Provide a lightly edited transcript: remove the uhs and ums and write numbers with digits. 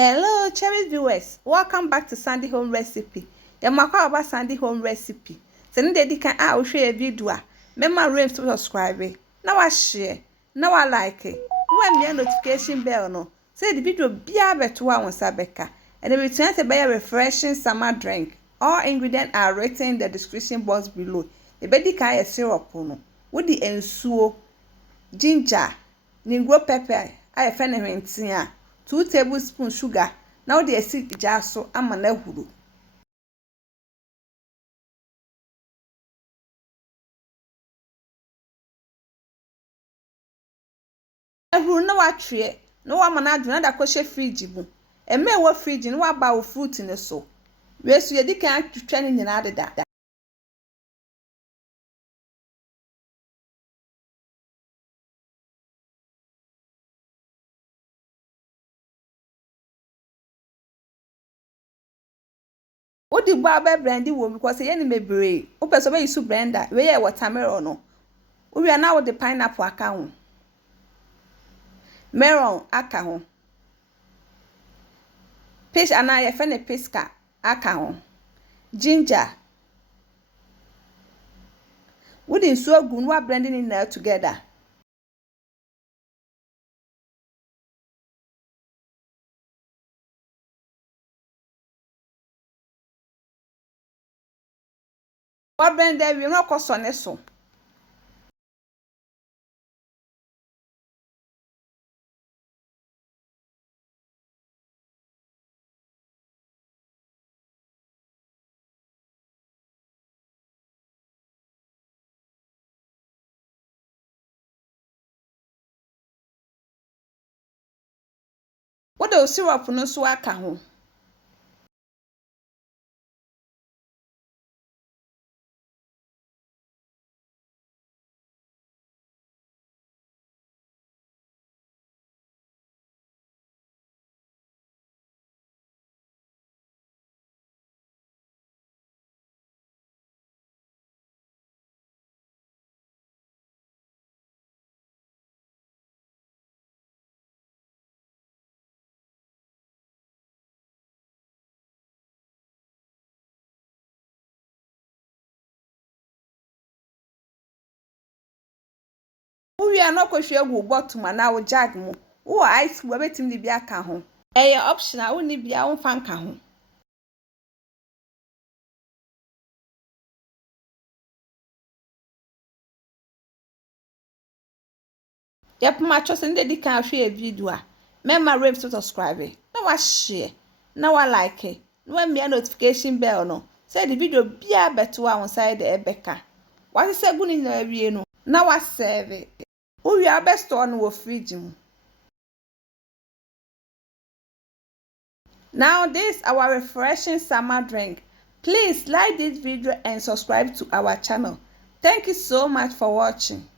Hello, cherry viewers. Welcome back to Sandy Home Recipe. Yamakwa about Sandy Home Recipe. Send the can share a video. Remember to subscribe. Now I share. Now I like it. Now I notification bell no. Say the video be able to one sabeka. And the return to buy a refreshing summer drink. All ingredients are written in the description box below. The baby can syrup no. With the ensuo, ginger, nigro pepper. I find a 2 tablespoons sugar. Now the acid jar so I'm an ehuru. Ehuru no wa trie. No wa mana do na da koshe fridge bu. E me wo fridge no wa ba wo fruit ne so. We so ye di kan twetwa ne nyina adeda. Wo di gba ba blend wo because ye ni mebre. Wo person be use blender. We ye watermelon no. Wo wi na wo de pineapple aka ho. Melon aka ho. Fish ana ye fe ne pesca aka ho. Ginger. We din so gu no blending it now together. What blend there we no koso ne so. What the syrup no so aka ho. We are not kwhwe gu bottom na wo jug mu. Wo ice wo betim di bi aka ho. Eye optional wo ni bia wo fa nka ho. Yep ma cho se ndi kan hwe video a. Remember to subscribe. Na wa share. Na wa like. Na wa me notification bell no. Say the video bia beto wa on side ebeka. What say gu ni na wie no. Na wa serve. We are best on wo fridge mu. Now this our refreshing summer drink. Please like this video and subscribe to our channel. Thank you so much for watching.